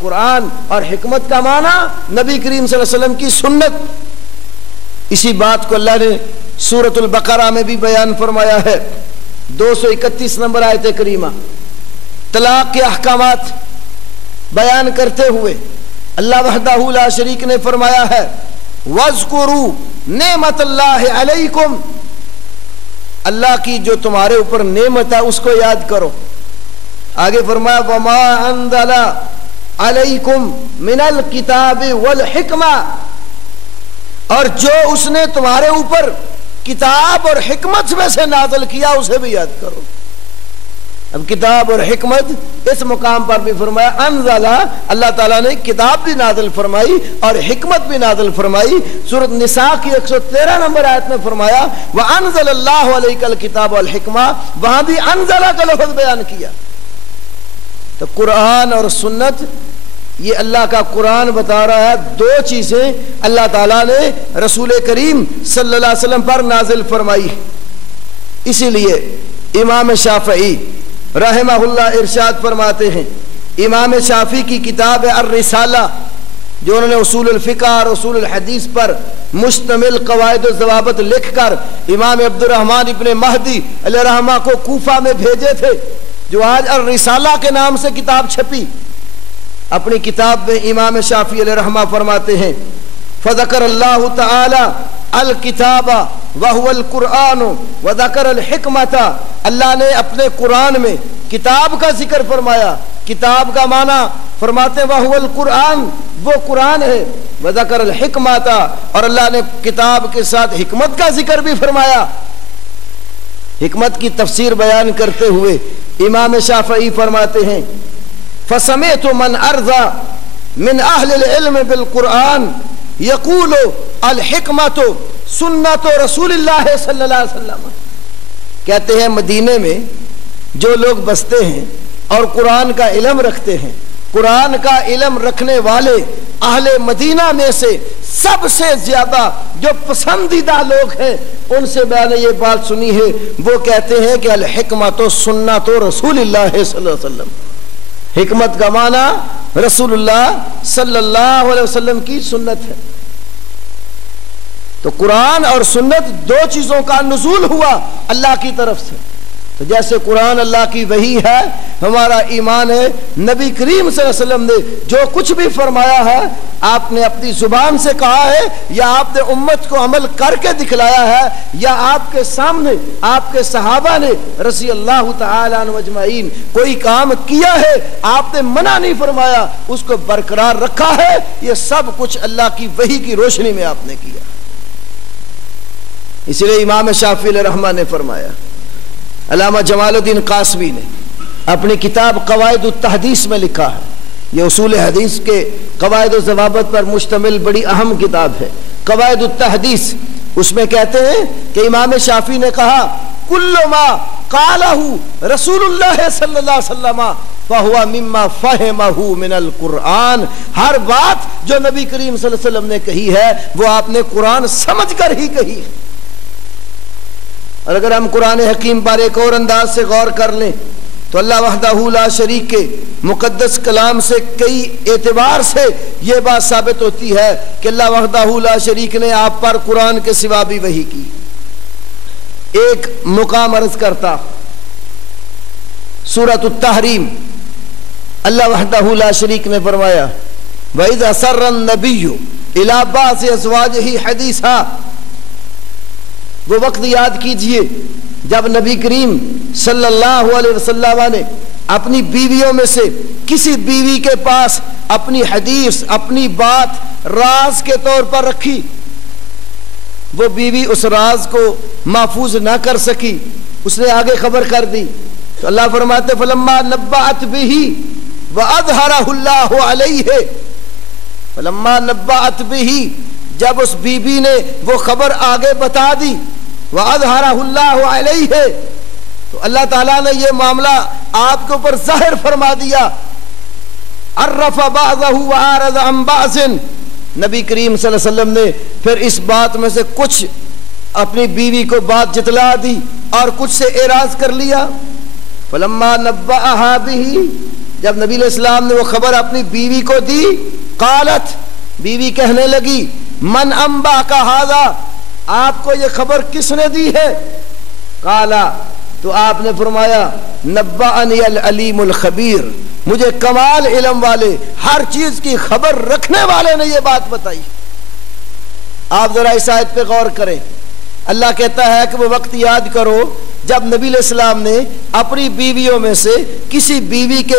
قرآن اور حکمت کا معنی نبی کریم صلی اللہ علیہ وسلم کی سنت۔ اسی بات کو اللہ نے سورۃ البقرہ میں بھی بیان فرمایا ہے، 231 نمبر آیت کریمہ۔ طلاق کے احکامات بیان کرتے ہوئے اللہ وحدہ لا شریک نے فرمایا ہے وَاذْكُرُوا نعمت اللہ علیکم، اللہ کی جو تمہارے اوپر نعمت ہے اس کو یاد کرو۔ آگے فرمایا وَمَا أَنزَلَ عَلَيْكُمْ مِنَ الْكِتَابِ وَالْحِكْمَةِ، اور جو اس نے تمہارے اوپر کتاب اور حکمت میں سے نازل کیا اسے بھی یاد کرو۔ اب کتاب اور حکمت اس مقام پر بھی فرمایا انزلہ، اللہ تعالیٰ نے کتاب بھی نازل فرمائی اور حکمت بھی نازل فرمائی۔ سورۃ نساء کی 113 نمبر آیت میں فرمایا وَأَنزَلَ اللَّهُ عَلَيْكَ الْكِتَابَ وَالْحِكْمَةَ، وہاں بھی انزلہ کا لفظ بیان کیا۔ تو قرآن اور سنت، یہ اللہ کا قرآن بتا رہا ہے دو چیزیں اللہ تعالیٰ نے رسول کریم صلی اللہ علیہ وسلم پر نازل فرمائی۔ اسی لیے امام شافعی رحمہ اللہ ارشاد فرماتے ہیں، امام شافعی کی کتاب ہے الرسالہ، جو انہوں نے اصول الفقہ اور اصول الحدیث پر مشتمل قواعد و ضوابط لکھ کر امام عبد الرحمن ابن مہدی علیہ رحمہ کو کوفہ میں بھیجے تھے، جو آج الرسالہ کے نام سے کتاب چھپی۔ اپنی کتاب میں امام شافعی علیہ رحمہ فرماتے ہیں فذکر اللہ تعالی الکتاب وہو القرآن وذکر الحکمت، اللہ نے اپنے قرآن میں کتاب کا ذکر فرمایا، کتاب کا معنی فرماتے ہیں وہو القرآن، وہ قرآن ہے، وذکر الحکمت، اور اللہ نے کتاب کے ساتھ حکمت کا ذکر بھی فرمایا۔ حکمت کی تفسیر بیان کرتے ہوئے امام شافعی فرماتے ہیں فَسَمِعْتُ مَنْ أَرْضَى مِنْ أَهْلِ الْعِلْمِ بِالْقُرْآنِ يَقُولُ الْحِكْمَةُ سُنَّةُ رسول اللہ صلی اللہ علیہ وسلم، کہتے ہیں مدینے میں جو لوگ بستے ہیں اور قرآن کا علم رکھتے ہیں، قرآن کا علم رکھنے والے اہل مدینہ میں سے سب سے زیادہ جو پسندیدہ لوگ ہیں ان سے میں نے یہ بات سنی ہے، وہ کہتے ہیں کہ الحکمت سنت رسول اللہ صلی اللہ علیہ وسلم، حکمت کا معنی رسول اللہ صلی اللہ علیہ وسلم کی سنت ہے۔ تو قرآن اور سنت دو چیزوں کا نزول ہوا اللہ کی طرف سے۔ تو جیسے قرآن اللہ کی وحی ہے، ہمارا ایمان ہے نبی کریم صلی اللہ علیہ وسلم نے جو کچھ بھی فرمایا ہے آپ نے اپنی زبان سے کہا ہے یا آپ نے امت کو عمل کر کے دکھلایا ہے یا آپ کے سامنے آپ کے صحابہ نے رضی اللہ تعالی عنہ اجمعین کوئی کام کیا ہے، آپ نے منع نہیں فرمایا، اس کو برقرار رکھا ہے، یہ سب کچھ اللہ کی وحی کی روشنی میں آپ نے کیا۔ اس لیے امام شافعی علیہ رحمہ نے فرمایا، علامہ جمال الدین قاسمی نے اپنی کتاب قواعد التحدیث میں لکھا ہے، یہ اصول حدیث کے قواعد و ضوابط پر مشتمل بڑی اہم کتاب ہے قواعد التحدیث، اس میں کہتے ہیں کہ امام شافعی نے کہا کل ما قالہ رسول اللہ صلی اللہ علیہ وسلم فہو مما فہمہ من القرآن، ہر بات جو نبی کریم صلی اللہ علیہ وسلم نے کہی ہے وہ آپ نے قرآن سمجھ کر ہی کہی ہے۔ اور اگر ہم قرآن حکیم پر ایک اور انداز سے غور کر لیں تو اللہ وحدہ لا شریک کے مقدس کلام سے کئی اعتبار سے یہ بات ثابت ہوتی ہے کہ اللہ وحدہ لا شریک نے آپ پر قرآن کے سوا بھی وحی کی۔ ایک مقام عرض کرتا، سورۃ التحریم، اللہ وحدہ لا شریک نے فرمایا وَإِذْ أَسَرَّ النَّبِيُّ إِلَىٰ بَعْضِ أَزْوَاجِهِ حَدِيثًا، وہ وقت یاد کیجئے جب نبی کریم صلی اللہ علیہ وسلم نے اپنی بیویوں میں سے کسی بیوی کے پاس اپنی حدیث اپنی بات راز کے طور پر رکھی، وہ بیوی اس راز کو محفوظ نہ کر سکی، اس نے آگے خبر کر دی، تو اللہ فرماتے فلما نبأت به وأظهره الله علیہ، فلما نبأت به، جب اس بی بی نے وہ خبر آگے بتا دی، وَأَظْهَرَهُ اللَّهُ عَلَيْهِ، تو اللہ تعالیٰ نے یہ معاملہ آپ کے اوپر ظاہر فرما دیا، عَرَّفَ بَعْضَهُ وَعَارَضَ عَنْ بَعْضٍ، نبی کریم صلی اللہ علیہ وسلم نے پھر اس بات میں سے کچھ اپنی بیوی کو بات جتلا دی اور کچھ سے اعراض کر لیا۔ فَلَمَّا نَبَّأَهَا بِهِ، جب نبی علیہ السلام نے وہ خبر اپنی بیوی کو دی، قالت، بیوی کہنے لگی، من انبا کا ھذا، آپ کو یہ خبر کس نے دی ہے؟ قالا، تو آپ نے فرمایا، نبأنی العلیم الخبیر، مجھے کمال علم والے، ہر چیز کی خبر رکھنے والے نے یہ بات بتائی۔ آپ ذرا اس آیت پہ غور کریں، اللہ کہتا ہے کہ وہ وقت یاد کرو جب نبی علیہ السلام نے اپنی بیویوں میں سے کسی بیوی کے